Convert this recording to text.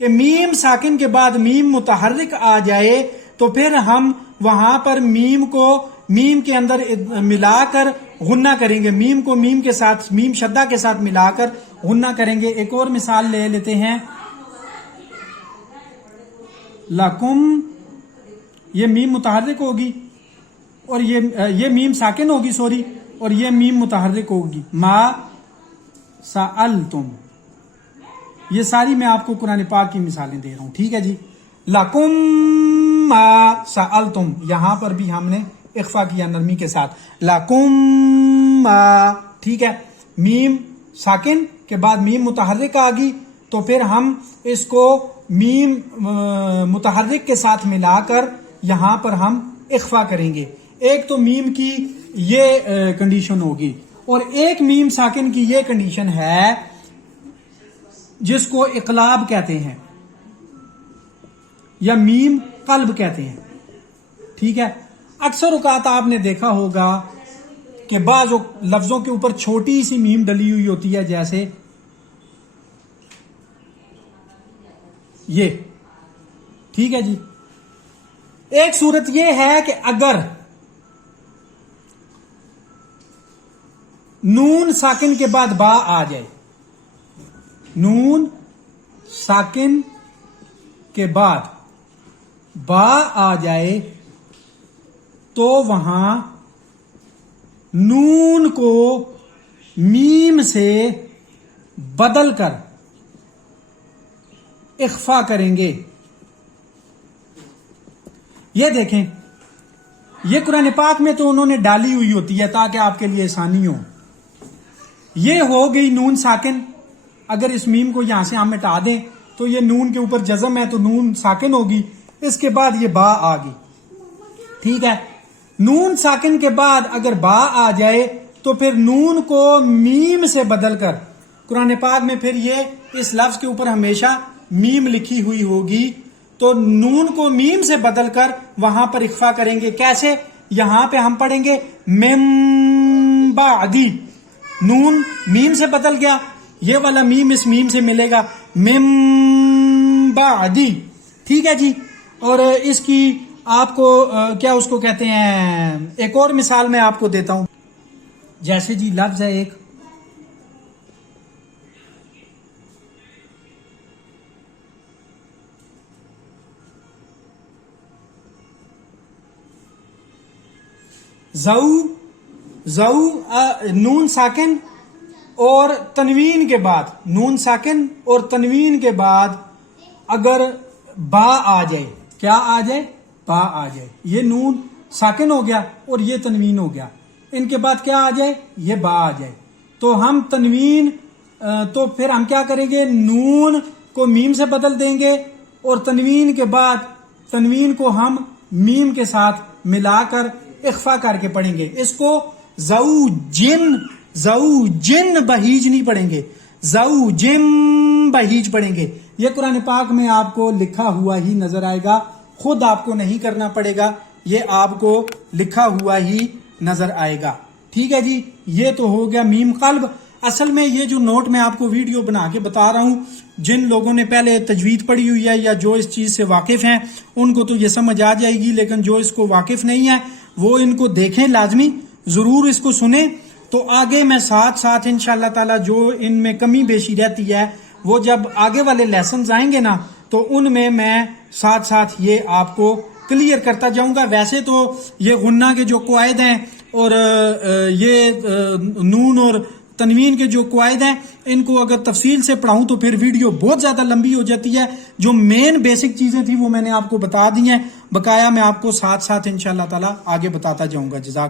کہ میم ساکن کے بعد میم متحرک آ جائے تو پھر ہم وہاں پر میم کے اندر ملا کر غنہ کریں گے، میم کو میم کے ساتھ، میم شدہ کے ساتھ ملا کر غنہ کریں گے۔ ایک اور مثال لے لیتے ہیں، لکم، یہ میم متحرک ہوگی اور یہ میم ساکن ہوگی سوری، اور یہ میم متحرک ہوگی، ما سألتم۔ یہ ساری میں آپ کو قرآن پاک کی مثالیں دے رہا ہوں، ٹھیک ہے جی۔ لکم ما سألتم، یہاں پر بھی ہم نے اخفا کیا نرمی کے ساتھ، لکم ما، ٹھیک ہے۔ میم ساکن کے بعد میم متحرک آ گئی تو پھر ہم اس کو میم متحرک کے ساتھ ملا کر یہاں پر ہم اخفا کریں گے۔ ایک تو میم کی یہ کنڈیشن ہوگی، اور ایک میم ساکن کی یہ کنڈیشن ہے جس کو اقلاب کہتے ہیں یا میم قلب کہتے ہیں، ٹھیک ہے۔ اکثر اوقات آپ نے دیکھا ہوگا کہ بعض لفظوں کے اوپر چھوٹی سی میم ڈلی ہوئی ہوتی ہے، جیسے یہ، ٹھیک ہے جی۔ ایک صورت یہ ہے کہ اگر نون ساکن کے بعد با آ جائے، نون ساکن کے بعد با آ جائے تو وہاں نون کو میم سے بدل کر اخفا کریں گے۔ یہ دیکھیں، یہ قرآن پاک میں تو انہوں نے ڈالی ہوئی ہوتی ہے تاکہ آپ کے لیے آسانی ہو۔ یہ ہو گئی نون ساکن، اگر اس میم کو یہاں سے ہم مٹا دیں تو یہ نون کے اوپر جزم ہے تو نون ساکن ہوگی، اس کے بعد یہ با آ گئی، ٹھیک ہے۔ نون ساکن کے بعد اگر با آ جائے تو پھر نون کو میم سے بدل کر، قرآن پاک میں پھر یہ اس لفظ کے اوپر ہمیشہ میم لکھی ہوئی ہوگی، تو نون کو میم سے بدل کر وہاں پر اخفا کریں گے۔ کیسے؟ یہاں پہ ہم پڑھیں گے من بعدی، نون میم سے بدل گیا، یہ والا میم اس میم سے ملے گا، من بعدی، ٹھیک ہے جی۔ اور اس کی آپ کو کیا اس کو کہتے ہیں، ایک اور مثال میں آپ کو دیتا ہوں، جیسے جی لفظ ہے ایک زو، نون ساکن اور تنوین کے بعد، نون ساکن اور تنوین کے بعد اگر با آ جائے، کیا آ جائے؟ با آ جائے، یہ نون ساکن ہو گیا اور یہ تنوین ہو گیا، ان کے بعد کیا آ جائے؟ یہ با آ جائے، تو ہم تنوین، تو پھر ہم کیا کریں گے؟ نون کو میم سے بدل دیں گے اور تنوین کے بعد تنوین کو ہم میم کے ساتھ ملا کر اخفا کر کے پڑھیں گے۔ اس کو زوجن بہیج نہیں پڑھیں گے، زوجن بہیج پڑھیں گے۔ یہ قرآن پاک میں آپ کو لکھا ہوا ہی نظر آئے گا، خود آپ کو نہیں کرنا پڑے گا، یہ آپ کو لکھا ہوا ہی نظر آئے گا، ٹھیک ہے جی۔ یہ تو ہو گیا میم قلب۔ اصل میں یہ جو نوٹ میں آپ کو ویڈیو بنا کے بتا رہا ہوں، جن لوگوں نے پہلے تجوید پڑھی ہوئی ہے یا جو اس چیز سے واقف ہیں ان کو تو یہ سمجھ آ جائے گی، لیکن جو اس کو واقف نہیں ہے وہ ان کو دیکھیں، لازمی ضرور اس کو سنیں، تو آگے میں ساتھ ساتھ انشاءاللہ تعالی جو ان میں کمی بیشی رہتی ہے وہ جب آگے والے لیسنز آئیں گے نا تو ان میں ساتھ ساتھ یہ آپ کو کلیئر کرتا جاؤں گا۔ ویسے تو یہ غنہ کے جو قواعد ہیں اور یہ نون اور تنوین کے جو قواعد ہیں ان کو اگر تفصیل سے پڑھاؤں تو پھر ویڈیو بہت زیادہ لمبی ہو جاتی ہے۔ جو مین بیسک چیزیں تھیں وہ میں نے آپ کو بتا دی ہیں، بقایا میں آپ کو ساتھ ساتھ انشاءاللہ تعالی آگے بتاتا جاؤں گا۔ جزاک